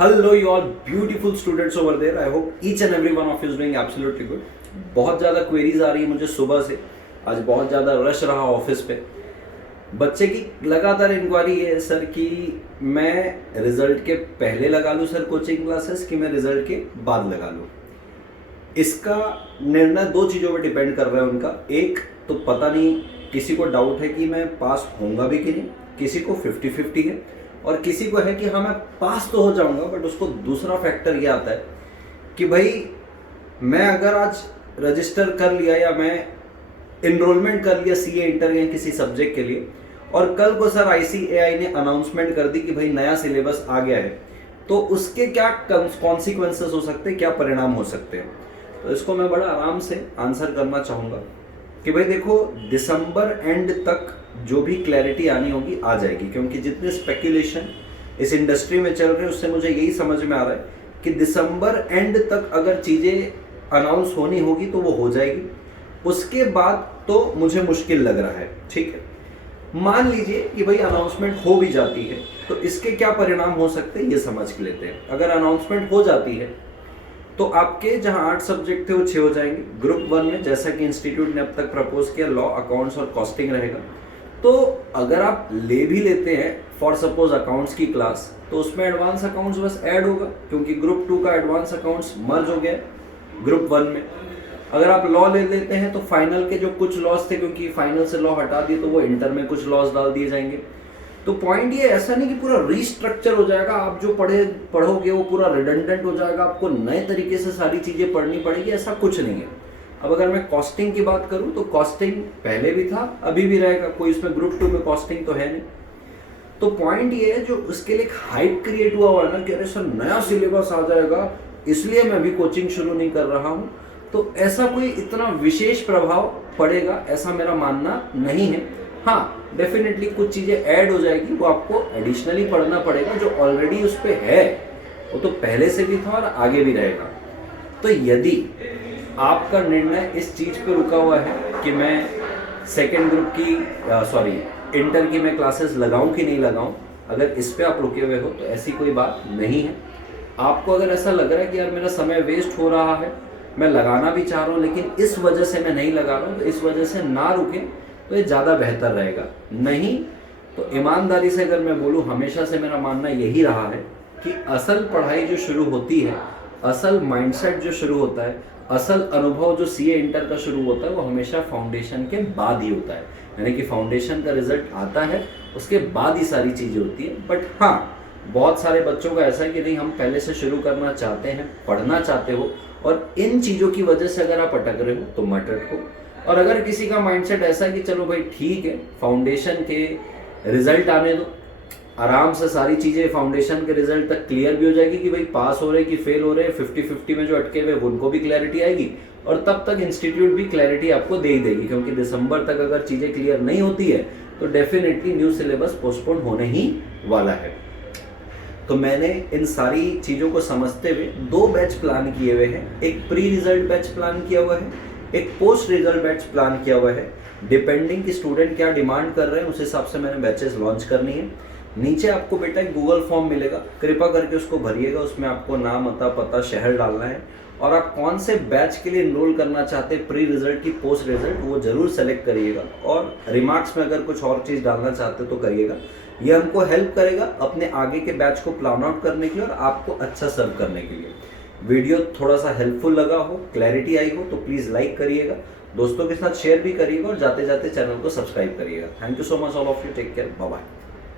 Hello, you all beautiful students over there. I hope each and every one of you is doing absolutely good. बहुत ज़्यादा queries आ रही है मुझे सुबह से, आज बहुत ज़्यादा रश रहा ऑफिस पे। बच्चे की लगातार इंक्वायरी ये है सर कि मैं रिजल्ट के पहले लगा लूँ सर कोचिंग क्लासेस कि मैं रिजल्ट के बाद लगा लूँ। इसका निर्णय दो चीज़ों पर डिपेंड कर रहा है उनका। एक तो पता नहीं, किसी को डाउट है कि मैं पास होऊंगा भी कि नहीं, किसी को 50-50 है और किसी को है कि हाँ मैं पास तो हो जाऊंगा, बट उसको दूसरा फैक्टर ये आता है कि भाई मैं अगर आज रजिस्टर कर लिया या मैं इनरोलमेंट कर लिया सीए इंटर या किसी सब्जेक्ट के लिए और कल को सर आईसीएआई ने अनाउंसमेंट कर दी कि भाई नया सिलेबस आ गया है, तो उसके क्या कॉन्सिक्वेंसेस हो सकते हैं, क्या परिणाम हो सकते हैं। तो इसको मैं बड़ा आराम से आंसर करना चाहूँगा कि भाई देखो, दिसंबर एंड तक जो भी क्लैरिटी आनी होगी आ जाएगी, क्योंकि जितने स्पेकुलेशन इस इंडस्ट्री में चल रहे हैं उससे मुझे यही समझ में आ रहा है कि दिसंबर एंड तक अगर चीज़ें अनाउंस होनी होगी तो वो हो जाएगी। उसके बाद तो मुझे मुश्किल लग रहा है। ठीक है, मान लीजिए कि भाई अनाउंसमेंट हो भी जाती है तो इसके क्या परिणाम हो सकते हैं ये समझ के लेते हैं। अगर अनाउंसमेंट हो जाती है तो आपके जहां 8 सब्जेक्ट थे वो 6 हो जाएंगे। ग्रुप 1 में जैसा कि इंस्टीट्यूट ने अब तक प्रपोज किया लॉ, अकाउंट्स और कॉस्टिंग रहेगा। तो अगर आप ले भी लेते हैं फॉर सपोज अकाउंट्स की क्लास, तो उसमें एडवांस अकाउंट्स बस ऐड होगा, क्योंकि ग्रुप 2 का एडवांस अकाउंट्स मर्ज हो गया ग्रुप 1 में। अगर आप लॉ ले लेते हैं तो फाइनल के जो कुछ लॉस थे, क्योंकि फाइनल से लॉ हटा दिए तो वो इंटर में कुछ लॉस डाल दिए जाएंगे। तो पॉइंट ये ऐसा नहीं कि पूरा रीस्ट्रक्चर हो जाएगा, आप जो पढ़ोगे वो पूरा रिडंडेंट हो जाएगा, आपको नए तरीके से सारी चीज़ें पढ़नी पड़ेगी, ऐसा कुछ नहीं है। अब अगर मैं कॉस्टिंग की बात करूं तो कॉस्टिंग पहले भी था, अभी भी रहेगा, कोई इसमें ग्रुप 2 में कॉस्टिंग तो है नहीं। तो पॉइंट ये है, जो उसके लिए एक हाइप क्रिएट हुआ हुआ है ना कि अरे सर नया सिलेबस आ जाएगा इसलिए मैं अभी कोचिंग शुरू नहीं कर रहा हूँ, तो ऐसा कोई इतना विशेष प्रभाव पड़ेगा ऐसा मेरा मानना नहीं है। हाँ, डेफिनेटली कुछ चीज़ें ऐड हो जाएगी, वो आपको एडिशनली पढ़ना पड़ेगा, जो ऑलरेडी उस पर है वो तो पहले से भी था और आगे भी रहेगा। तो यदि आपका निर्णय इस चीज़ पे रुका हुआ है कि मैं सेकेंड ग्रुप की इंटर की मैं क्लासेस लगाऊं कि नहीं लगाऊं, अगर इस पे आप रुके हुए हो तो ऐसी कोई बात नहीं है। आपको अगर ऐसा लग रहा है कि यार मेरा समय वेस्ट हो रहा है, मैं लगाना भी चाह रहा हूँ लेकिन इस वजह से मैं नहीं लगा रहा हूँ, तो इस वजह से ना रुकें तो ये ज़्यादा बेहतर रहेगा। नहीं तो ईमानदारी से अगर मैं बोलूँ, हमेशा से मेरा मानना यही रहा है कि असल पढ़ाई जो शुरू होती है, असल माइंडसेट जो शुरू होता है, असल अनुभव जो सीए इंटर का शुरू होता है वो हमेशा फाउंडेशन के बाद ही होता है। यानी कि फाउंडेशन का रिजल्ट आता है उसके बाद ही सारी चीज़ें होती है। बट हाँ, बहुत सारे बच्चों का ऐसा है कि नहीं, हम पहले से शुरू करना चाहते हैं, पढ़ना चाहते हो, और इन चीज़ों की वजह से अगर आप अटक रहे हो तो मत अटको। और अगर किसी का माइंडसेट ऐसा है कि चलो भाई ठीक है, फाउंडेशन के रिजल्ट आने दो, आराम से सारी चीज़ें फाउंडेशन के रिजल्ट तक क्लियर भी हो जाएगी कि भाई पास हो रहे कि फेल हो रहे, 50-50 में जो अटके हुए उनको भी क्लैरिटी आएगी, और तब तक इंस्टीट्यूट भी क्लैरिटी आपको दे ही देगी, क्योंकि दिसंबर तक अगर चीज़ें क्लियर नहीं होती है तो डेफिनेटली न्यू सिलेबस पोस्टपोन होने ही वाला है। तो मैंने इन सारी चीज़ों को समझते हुए 2 बैच प्लान किए हुए हैं। एक प्री रिजल्ट बैच प्लान किया हुआ है, एक पोस्ट रिजल्ट बैच प्लान किया हुआ है। डिपेंडिंग कि स्टूडेंट क्या डिमांड कर रहे हैं उस हिसाब से मैंने बैचेस लॉन्च करनी है। नीचे आपको बेटा एक गूगल फॉर्म मिलेगा, कृपा करके उसको भरिएगा। उसमें आपको नाम, पता, शहर डालना है और आप कौन से बैच के लिए इनरोल करना चाहते हैं, प्री रिजल्ट की पोस्ट रिजल्ट, वो जरूर सेलेक्ट करिएगा। और रिमार्क्स में अगर कुछ और चीज़ डालना चाहते हो तो करिएगा। ये हमको हेल्प करेगा अपने आगे के बैच को प्लान आउट करने के लिए और आपको अच्छा सर्व करने के लिए। वीडियो थोड़ा सा हेल्पफुल लगा हो, क्लैरिटी आई हो तो प्लीज़ लाइक करिएगा, दोस्तों के साथ शेयर भी करिएगा और जाते जाते चैनल को सब्सक्राइब करिएगा। Thank you so much all of you, take care, bye bye.